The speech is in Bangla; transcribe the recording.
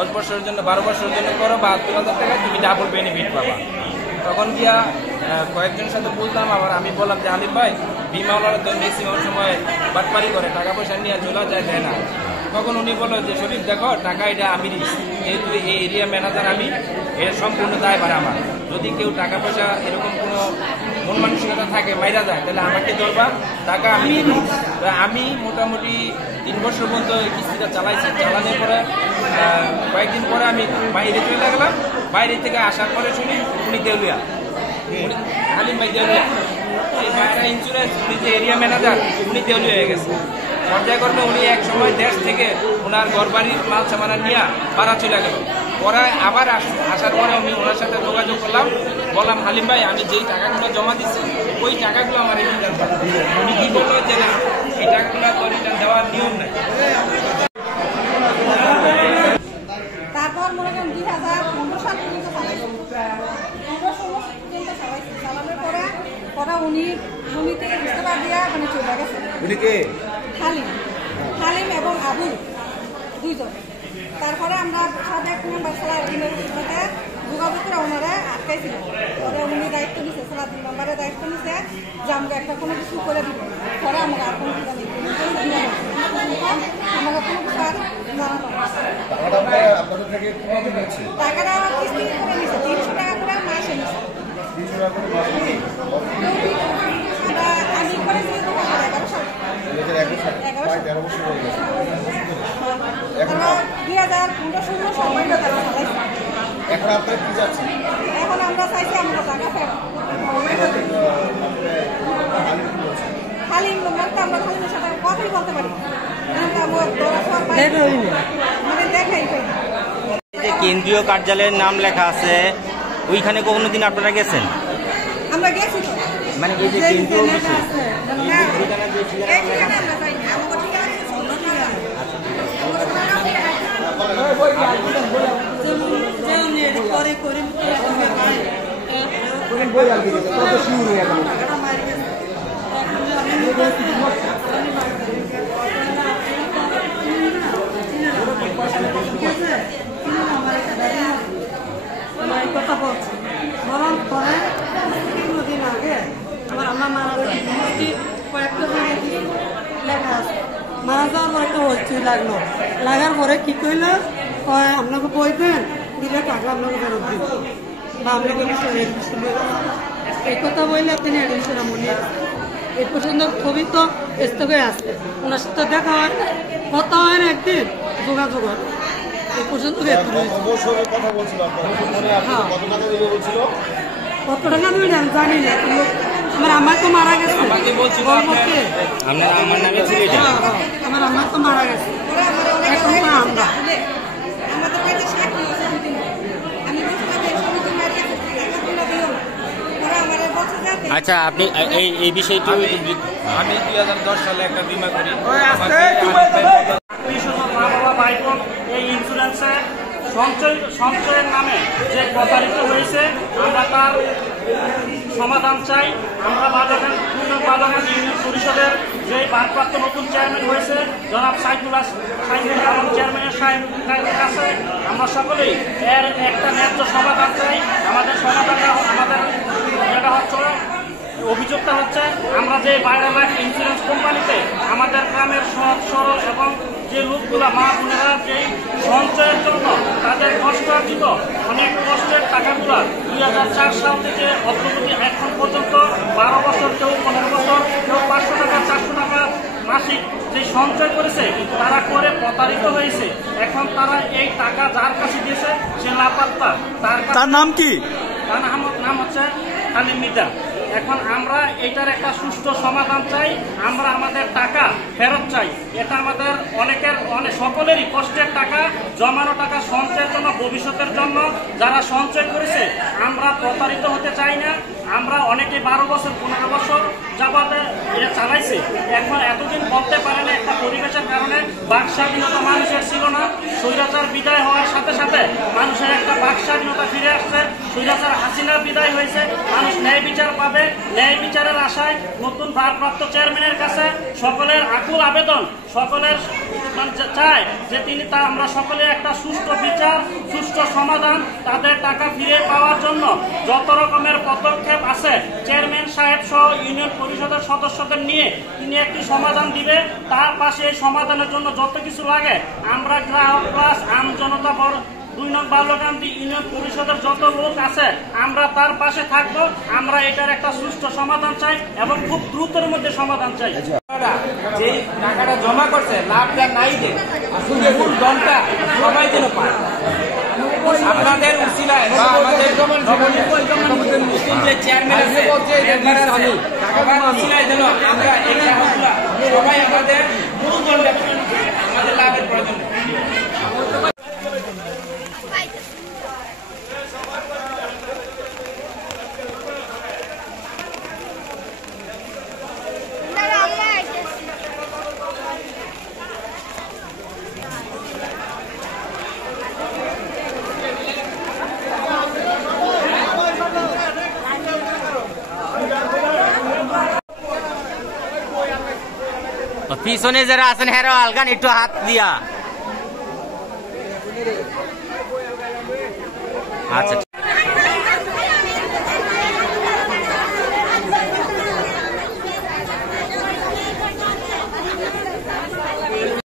10 বছরের জন্য 12 বছরের জন্য করো 72,000 টাকা তুমি ডাবল বেনিফিট পাবা। তখন গিয়া কয়েকজনের সাথে বলতাম, আবার আমি বললাম যে হালিম ভাই বিমাওয়ালারা তো ম্যাক্সিমাম সময় বাটপারি করে, টাকা পয়সা নিয়ে চলে যায়, দেয় না। তখন উনি বললো যে শরীফ দেখো টাকা এটা আমি দিচ্ছি, যেহেতু এই এরিয়া ম্যানেজার আমি, এর সম্পূর্ণ দায়ভার আমার। যদি কেউ টাকা পয়সা এরকম কোনো মন মানসিকতা থাকে মাইরা যায়, তাহলে আমাকে ধরবা, টাকা আমি দিই। আমি মোটামুটি 3 বছর পর্যন্ত কিস্তিটা চালাইছি। চালানোর পরে কয়েকদিন পরে আমি বাইরে চলে গেলাম। বাইরে থেকে আসার পরে শুনি উনি দেউলিয়া, হালিম ভাই দেউলিয়া, এই ভাইরা ইন্স্যুরেন্স, উনি যে এরিয়া ম্যানেজার উনি দেউলিয়া হয়ে গেছে। পর্যায়ক্রমে উনি এক সময় দেশ থেকে ওনার ঘরবাড়ির মাল সামানা নিয়ে ভাড়া চলে গেল। পরে আবার আসার পরে আমি ওনার সাথে যোগাযোগ করলাম, বললাম হালিম ভাই আমি যেই টাকাগুলো জমা দিচ্ছি ওই টাকাগুলো আমার রিটার্ন পাবো। উনি কি বললো যে না, এই টাকাগুলো তো রিটার্ন দেওয়ার নিয়ম নাই। তারপর মনে করেন 2015 সাল পর্যন্ত চালানোর পরে উনি জমি থেকে ইস্তফা দিয়া মানে চলে গেছে। হালিম এবং আবু দুইজন। তারপরে আমরা সাবেক মেম্বার সালাউদ্দিনের সাথে যোগাযোগ করে ওনারা আটকাইছিল। পরে উনি দায়িত্ব নিচ্ছে, সালাউদ্দিন মেম্বারের দায়িত্ব নিচ্ছে যে আমরা একটা কোনো কিছু করে দিব। পরে আমরা আর কোনো কিছু আমাকে কোনো কিছু আর জানানো টাকাটা আমার কিস্তি করে নিচ্ছে, 300 টাকা করে মাসে নিচ্ছে। আমি করেছি 2011 সালে। 2015-16 সময় এখন আপনারা কি যাচ্ছেন? এখন আমরা চাইছি আমরা টাকা ফেরত। হালিম মানে আমরা হালিমের সাথে কথাই বলতে পারি, মানে দেখাই পাই। যে কেন্দ্রীয় কার্যালয়ের নাম লেখা আছে ওইখানে কখনো দিন আপনারা গেছেন? আমরা গেছি তো, মানে এই যে কেন্দ্রীয় কথা বলছি বলার পরে 3 দিন আগে আমার আম্মা মারা যায়। কয়েকটা লেখা আছে, মারা যাওয়ার পরে একটা হইচই লাগলো। লাগার পরে কি করলো, আপনাকে বইবেন দিলে টাকা আপনাকে ফেরত দিব বা আপনাকে এই কথা বললে তিনি অ্যাডমিশন মনে এই পর্যন্ত খুবই তো স্থকে আছে। ওনার সাথে দেখা হয় না, কথা হয় না, একদিন যোগাযোগ হয় এই পর্যন্ত। কত টাকা দেবেন আমি জানি না, আমার আম্মা তো মারা গেছে। আমার নামে ছিল এটা, আমার আম্মা তো মারা গেছে। এখন আমরা আচ্ছা আপনি এই বিষয়টি আমি 2010 সালে একটা বিমা করি। এই ইন্স্যুরেন্সে সঞ্চয়ের নামে যে প্রতারিত হয়েছে, আমরা তার সমাধান চাই। আমরা বাজারঘাট ইউনিয়ন পরিষদের যে ভারপ্রাপ্ত নতুন চেয়ারম্যান হয়েছে জনাব সাইদুল আলম চেয়ারম্যানের কাছে আমরা সকলেই এর একটা ন্যায্য সমাধান চাই। আমাদের সমাধানটা আমাদের যেটা হচ্ছে, অভিযোগটা হচ্ছে আমরা যে বাইরে লাইফ ইন্স্যুরেন্স কোম্পানিতে আমাদের গ্রামের সহজ সরল এবং যে লোকগুলা মা বোনেরা যেই সঞ্চয়ের জন্য তাদের কষ্টার্জিত অনেক কষ্টের টাকাগুলা 2004 সাল থেকে অগ্রগতি এখন পর্যন্ত 12 বছর, কেউ 15 বছর, কেউ 500 টাকা 400 টাকা মাসিক যে সঞ্চয় করেছে তারা করে প্রতারিত হয়েছে। এখন তারা এই টাকা যার কাছে দিয়েছে সে লাপাত্তা। তার নাম কি? তার নাম হচ্ছে হালিম মির্জা। এখন আমরা এটার একটা সুষ্ঠু সমাধান চাই, আমরা আমাদের টাকা ফেরত চাই। এটা আমাদের সকলেরই কষ্টের টাকা, জমানো টাকা সঞ্চয়ের জন্য, ভবিষ্যতের জন্য যারা সঞ্চয় করেছে। আমরা প্রতারিত হতে চাই না। আমরা অনেকে 12 বছর 15 বছর যাবতে এটা চালাইছে, এখন এতদিন বলতে পারে না একটা পরিবেশের কারণে। বাক স্বাধীনতা মানুষের ছিল না, স্বৈরাচার বিদায় হওয়ার সাথে সাথে মানুষের একটা বাক স্বাধীনতা ফিরে আসছে। স্বৈরাচার হাসিনা বিদায় হয়েছে, মানুষ ন্যায় বিচার পাবে। ন্যায় বিচারের আশায় নতুন ভারপ্রাপ্ত চেয়ারম্যানের কাছে সকলের আকুল আবেদন, সকলের চায় যে তিনি আমরা সকলে একটা সুষ্ঠু বিচার, সুষ্ঠু সমাধান, তাদের টাকা ফিরে পাওয়ার জন্য যত রকমের পদক্ষেপ আছে চেয়ারম্যান সাহেব সহ ইউনিয়ন পরিষদের সদস্যদের নিয়ে তিনি একটি সমাধান দিবে। তার পাশে এই সমাধানের জন্য যত কিছু লাগে আমরা গ্রাহক প্লাস আমজনতা 2 নং বালুকান্দি ইউনিয়ন পরিষদের যত লোক আছে আমরা তার পাশে থাকবো। আমরা এটার একটা সুষ্ঠু সমাধান চাই এবং খুব দ্রুতের মধ্যে সমাধান চাই। যে টাকাটা জমা করছে লাভটা নাই দেন, আসলে মূল দলটা সবাই যেন পায়। আপনাদের উসিলায় বা আমাদের নতুন যে চেয়ারম্যান আছে সবার উসিলায় যেন আমরা এই গ্রাহকরা সবাই আমাদের মূল দলটা আমাদের লাভের প্রয়োজন। পিছনে যারা আছেন হেরা আলগান একটু হাত দিয়া। আচ্ছা।